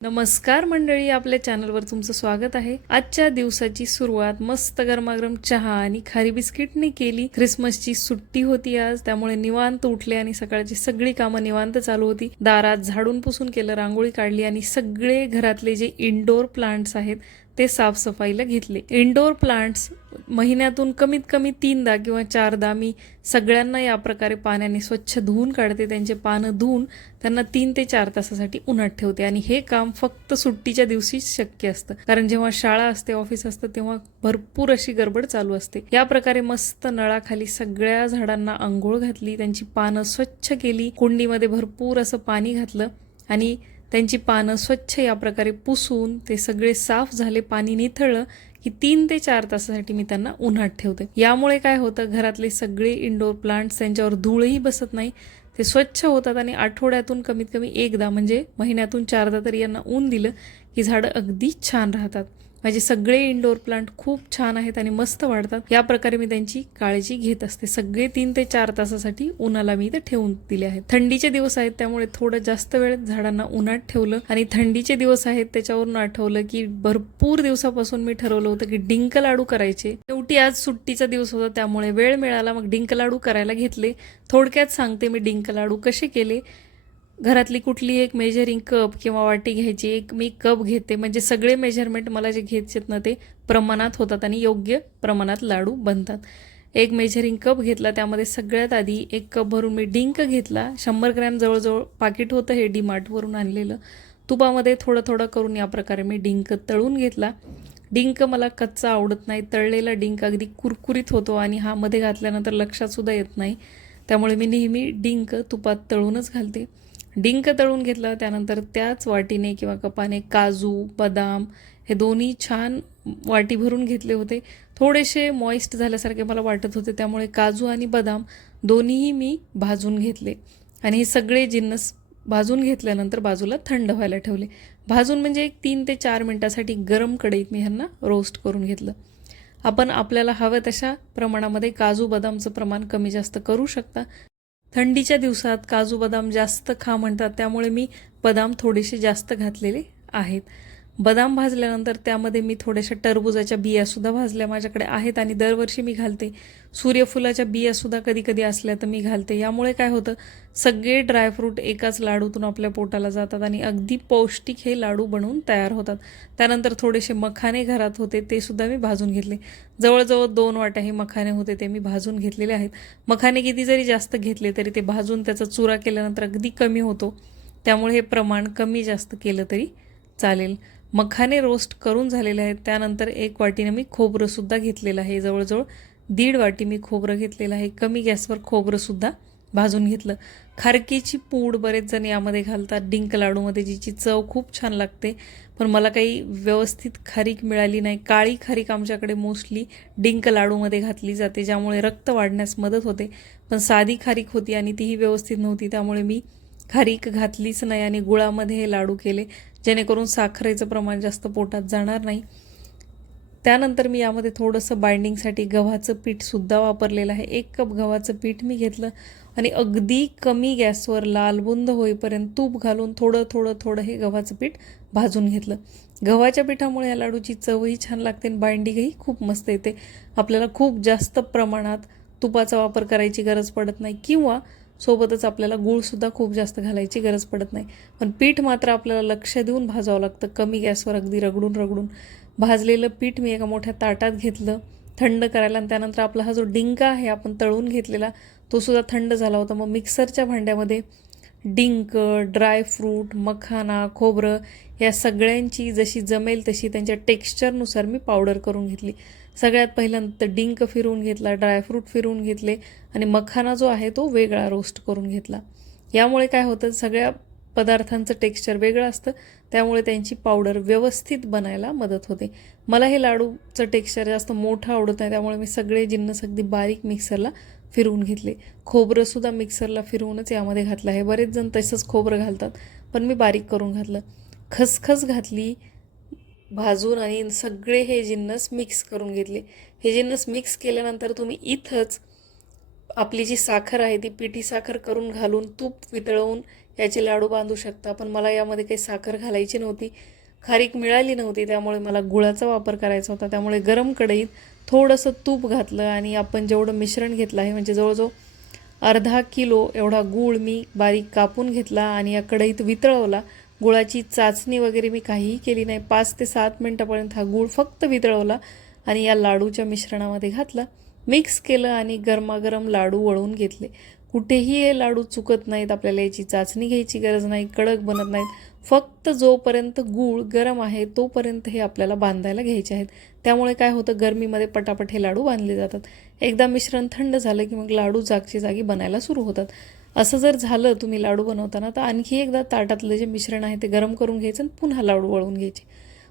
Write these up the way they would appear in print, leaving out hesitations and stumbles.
नमस्कार मंडळी, आपल्या चॅनलवर तुमचं स्वागत आहे। आजच्या दिवसाची सुरुवात मस्त गरमागरम चहा आणि खारी बिस्किटने केली। ख्रिसमसची सुट्टी होती आज, त्यामुळे निवांत उठले आणि सकाळची सगळी कामं निवांत चालू होती। दारात झाडून पुसून केलं, रांगोळी काढली आणि सगळे घरातले जे इंडोर प्लांट्स आहेत ते साफसफाईला घेतले। इंडोर प्लांट्स महिन्यातून कमीत कमी 3दा किंवा 4दा मी सगळ्यांना या प्रकारे पाण्याने स्वच्छ धुवून काढते। त्यांचे पानं धुवून त्यांना 3 ते 4 तासासाठी उन्हात ठेवते आणि हे काम फक्त सुट्टीच्या दिवशीच शक्य असतं, कारण जेव्हा शाळा असते, ऑफिस असतं तेव्हा भरपूर अशी गडबड चालू असते। या प्रकारे मस्त नळाखाली सगळ्या झाडांना अंघोळ घातली, त्यांची पानं स्वच्छ केली, कुंडीमध्ये भरपूर असं पाणी घातलं आणि त्यांची पानं स्वच्छ या प्रकारे पुसून ते सगळे साफ झाले। पाणी निथळलं की 3 ते 4 तासासाठी मी त्यांना उन्हात ठेवते। यामुळे काय होतं, घरातले सगळे इंडोर प्लांट्स त्यांच्यावर धूळही बसत नाही, ते स्वच्छ होतात आणि आठवड्यातून कमीत कमी 1दा म्हणजे महिन्यातून 4दा तरी यांना ऊन दिलं की झाडं अगदी छान राहतात। माझे सगळे इंडोर प्लांट खूप छान आहेत आणि मस्त वाढतात। या प्रकारे मी त्यांची काळजी घेत असते। सगळे 3 ते 4 तासासाठी उन्हाला मी इथे ठेवून दिले आहेत। थंडीचे दिवस आहेत त्यामुळे थोडं जास्त वेळ झाडांना उन्हात ठेवलं आणि थंडीचे दिवस आहेत त्याच्यावरून आठवलं की भरपूर दिवसापासून मी ठरवलं होतं की डिंक लाडू करायचे। शेवटी आज सुट्टीचा दिवस होता त्यामुळे वेळ मिळाला, मग डिंक लाडू करायला घेतले। थोडक्यात सांगते मी डिंक लाडू कसे केले। घरातली कुठली एक मेजरिंग कप किंवा वाटी घ्यायची, एक मी कप घेते, म्हणजे सगळे मेजरमेंट मला जे घ्यायचेत ना ते प्रमाणात होतात आणि योग्य प्रमाणात लाडू बनतात। एक मेजरिंग कप घेतला, त्यामध्ये सगळ्यात आधी 1 कप भरून मी डिंक घेतला। 100 ग्रॅम जवळजवळ पाकिट होतं हे डीमार्टवरून आणलेलं। तुपामध्ये थोडं थोडं करून या प्रकारे मी डिंक तळून घेतला। डिंक मला कच्चा आवडत नाही, तळलेला डिंक अगदी कुरकुरीत होतो आणि हा मध्ये घातल्यानंतर लक्षात सुद्धा येत नाही, त्यामुळे मी नेहमी डिंक तुपात तळूनच घालते। डिंक तळून घेतला, त्यानंतर त्याच वाटीने किंवा कपाने काजू, बदाम हे दोन्ही छान वाटी भरून घेतले होते। थोडेसे मॉइस्ट झाल्यासारखे मला वाटत होते, त्यामुळे काजू आणि बदाम दोन्हीही मी भाजून घेतले आणि हे सगळे जिन्नस भाजून घेतल्यानंतर बाजूला थंड व्हायला ठेवले। भाजून म्हणजे एक 3 ते 4 मिनिटासाठी गरम कढईत मी ह्यांना रोस्ट करून घेतलं। आपण आपल्याला हवं तशा प्रमाणामध्ये काजू बदामचं प्रमाण कमी जास्त करू शकता। थंडीच्या दिवसात काजू बदाम जास्त खा म्हणतात, त्यामुळे मी बदाम थोडेसे जास्त घातलेले आहेत। बदाम भाजल्यानंतर त्यामध्ये मी थोड्याशा टरबूजाच्या बियासुद्धा भाजल्या माझ्याकडे आहेत आणि दरवर्षी मी घालते। सूर्यफुलाच्या बियासुद्धा कधी कधी असल्या तर मी घालते। यामुळे काय होतं, सगळे ड्रायफ्रूट एकाच लाडूतून आपल्या पोटाला जातात आणि अगदी पौष्टिक हे लाडू बनवून तयार होतात। त्यानंतर थोडेसे मखाने घरात होते, ते सुद्धा मी भाजून घेतले। जवळजवळ 2 वाट्या हे मखाने होते, ते मी भाजून घेतलेले आहेत। मखाने किती जरी जास्त घेतले तरी ते भाजून त्याचा चुरा केल्यानंतर अगदी कमी होतो, त्यामुळे हे प्रमाण कमी जास्त केलं तरी चालेल। मखाने रोस्ट करून झालेले आहेत। त्यानंतर 1 वाटीने मी खोबरंसुद्धा घेतलेलं आहे, जवळजवळ 1.5 वाटी मी खोबरं घेतलेलं आहे। कमी गॅसवर खोबरंसुद्धा भाजून घेतलं। खारकीची पूड बरेच जण यामध्ये घालतात डिंक लाडूमध्ये, जिची चव खूप छान लागते, पण मला काही व्यवस्थित खारीक मिळाली नाही। काळी खारीक आमच्याकडे मोस्टली डिंक लाडूमध्ये घातली जाते, ज्यामुळे रक्त वाढण्यास मदत होते, पण साधी खारीक होती आणि तीही व्यवस्थित नव्हती, त्यामुळे मी खारीक घातलीच नाही आणि गुळामध्ये हे लाडू केले, जेणेकरून साखरेचं प्रमाण जास्त पोटात जाणार नाही। त्यानंतर मी यामध्ये थोडंसं बाइंडिंगसाठी गव्हाचं पीठसुद्धा वापरलेलं आहे। 1 कप गव्हाचं पीठ मी घेतलं आणि अगदी कमी गॅसवर लालबुंद होईपर्यंत तूप घालून थोडं थोडं थोडं हे गव्हाचं पीठ भाजून घेतलं। गव्हाच्या पिठामुळे या लाडूची चवही छान लागते आणि बाइंडिंगही खूप मस्त येते। आपल्याला खूप जास्त प्रमाणात तुपाचा वापर करायची गरज पडत नाही किंवा सोबतच आपल्याला गूळसुद्धा खूप जास्त घालायची गरज पडत नाही, पण पीठ मात्र आपल्याला लक्ष देऊन भाजावं लागतं, कमी गॅसवर अगदी रगडून रगडून। भाजलेलं पीठ मी एका मोठ्या ताटात घेतलं थंड करायला आणि त्यानंतर आपला हा जो डिंक आहे आपण तळून घेतलेला तो सुद्धा थंड झाला होता। मग मिक्सरच्या भांड्यामध्ये डिंक, ड्रायफ्रूट, मखाना, खोबरं या सगळ्यांची जशी जमेल तशी त्यांच्या टेक्स्चरनुसार मी पावडर करून घेतली। सगळ्यात पहिल्यांदा डिंक फिरवून घेतला, ड्रायफ्रूट फिरवून घेतले आणि मखाना जो आहे तो वेगळा रोस्ट करून घेतला। यामुळे काय होतं, सगळ्या पदार्थांचं टेक्स्चर वेगळं असतं, त्यामुळे त्यांची पावडर व्यवस्थित बनायला मदत होते। मला हे लाडूचं टेक्स्चर जास्त मोठं आवडत नाही, त्यामुळे मी सगळे जिन्नस अगदी बारीक मिक्सरला फिरवून घेतले। खोबरंसुद्धा मिक्सरला फिरवूनच यामध्ये घातलं आहे, बरेच जण तसंच खोबरं घालतात, पण मी बारीक करून घातलं। खसखस घातली भाजून आणि सगळे हे जिन्नस मिक्स करून घेतले। हे जिन्नस मिक्स केल्यानंतर तुम्ही इथंच आपली जी साखर आहे ती पिठी साखर करून घालून तूप वितळवून याचे लाडू बांधू शकता. पण मला यामध्ये काही साखर घालायची नव्हती, खारीक मिळाली नव्हती, त्यामुळे मला गुळाचा वापर करायचा होता. त्यामुळे गरम कढईत थोडंसं तूप घातलं आणि आपण जेवढं मिश्रण घेतलं आहे म्हणजे जवळजवळ अर्धा किलो एवढा गूळ मी बारीक कापून घेतला आणि या कढईत वितळवला. गुळाची चाचणी वगैरे मी काहीही केली नाही. 5 ते 7 मिनटापर्यंत हा गूळ फक्त वितळवला आणि या लाडूच्या मिश्रणामध्ये घातला, मिक्स केलं आणि गरमागरम लाडू वळून घेतले. कुठेही हे लाडू चुकत नाहीत, आपल्याला याची चाचणी घ्यायची गरज नाही, कडक बनत नाहीत. फक्त जोपर्यंत गूळ गरम आहे तोपर्यंत हे आपल्याला बांधायला घ्यायचे आहेत. त्यामुळे काय होतं, गरमीमध्ये पटापट हे लाडू बांधले जातात. एकदा मिश्रण थंड झालं की मग लाडू जागच्या जागी बनायला सुरू होतात. असं जर झालं तुम्ही लाडू बनवताना तर आणखी एकदा ताटातलं जे मिश्रण आहे ते गरम करून घ्यायचं आणि पुन्हा लाडू वळून घ्यायचे.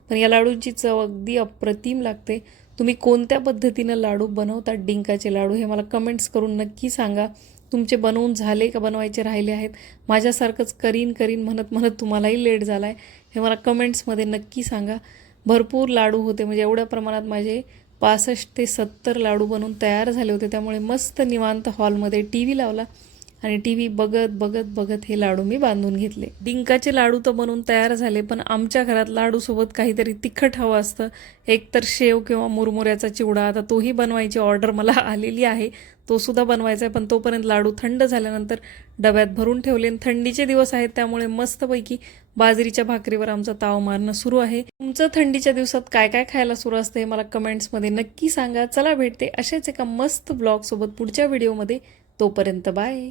पण या लाडूंची चव अगदी अप्रतिम लागते. तुम्ही कोणत्या पद्धतीनं लाडू बनवतात डिंकाचे लाडू हे मला कमेंट्स करून नक्की सांगा. तुमचे बनवून झाले का बनवायचे राहिले आहेत? माझ्यासारखंच करीन म्हणत म्हणत तुम्हालाही लेट झाला आहे हे मला कमेंट्समध्ये नक्की सांगा. भरपूर लाडू होते, म्हणजे एवढ्या प्रमाणात माझे 65 ते 70 लाडू बनवून तयार झाले होते. त्यामुळे मस्त निवांत हॉलमध्ये टी व्ही लावला आणि टी व्ही बघत बघत बघत हे लाडू मी बांधून घेतले. डिंकाचे लाडू तर बनवून तयार झाले, पण आमच्या घरात लाडूसोबत काहीतरी तिखट हवं असतं. एकतर शेव किंवा मुरमुऱ्याचा चिवडा, आता तोही बनवायची ऑर्डर मला आलेली आहे, तो सुद्धा बनवायचा आहे. पण तोपर्यंत लाडू थंड झाल्यानंतर डब्यात भरून ठेवले. आणि थंडीचे दिवस आहेत त्यामुळे मस्तपैकी बाजरीच्या भाकरीवर आमचा ताव मारणं सुरू आहे. तुमचं थंडीच्या दिवसात काय काय खायला सुरू असतं हे मला कमेंट्समध्ये नक्की सांगा. चला भेटते असेच एका मस्त ब्लॉगसोबत पुढच्या व्हिडिओमध्ये. तोपर्यंत बाय.